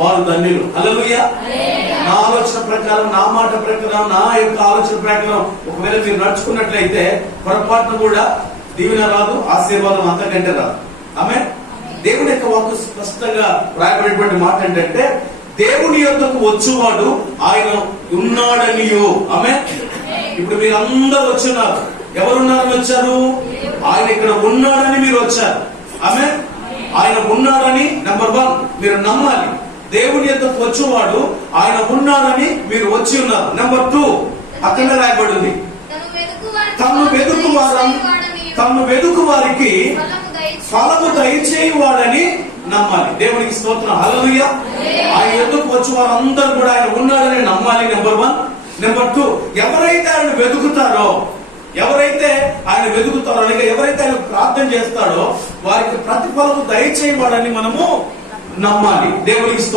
వారు ధన్యులు. హల్లెలూయా. నా ఆలోచన ప్రకారం, నా మాట ప్రకారం, నా యొక్క ఆలోచన ప్రకారం ఒకవేళ మీరు నడుచుకున్నట్లయితే పొరపాటును కూడా దీవెన రాదు, ఆశీర్వాదం అంతకంటే రాదు. ఆమె దేవుని యొక్క వాక్కు స్పష్టంగా రాయబడినటువంటి మాట ఏంటంటే, దేవుని యొద్దకు వచ్చువాడు ఆయన ఉన్నాడనియు. ఆమె ఇప్పుడు మీరు అందరూ వచ్చున్నారు. ఎవరున్నారని వచ్చారు? ఆయన ఇక్కడ ఉన్నాడని మీరు వచ్చారు. ఆమె ఆయన ఉన్నాడని నెంబర్ 1 మీరు నమ్మాలి. దేవుని యొద్దకు వచ్చేవాడు ఆయన ఉన్నాడని మీరు వచ్చి ఉన్నారు. నెంబర్ 2 అక్కడ రాయబడింది, తను వెదుకు వారికి ఫలము దయచేయువాడని నమ్మాలి. దేవునికి స్తోత్రం. హల్లెలూయా. ఆయన యొద్దకు వచ్చే వారందరూ కూడా ఆయన ఉన్నాడని నమ్మాలి. నెంబర్ 1. నెంబర్ 2 ఎవరైతే ఆయన వెతుకుతారో, ఎవరైతే అనగా ఎవరైతే ఆయన ప్రార్థన చేస్తాడో వారికి ప్రతిఫలము దయచేయవాడని మనము నమ్మాలి. దేవునికి స్తోత్రం.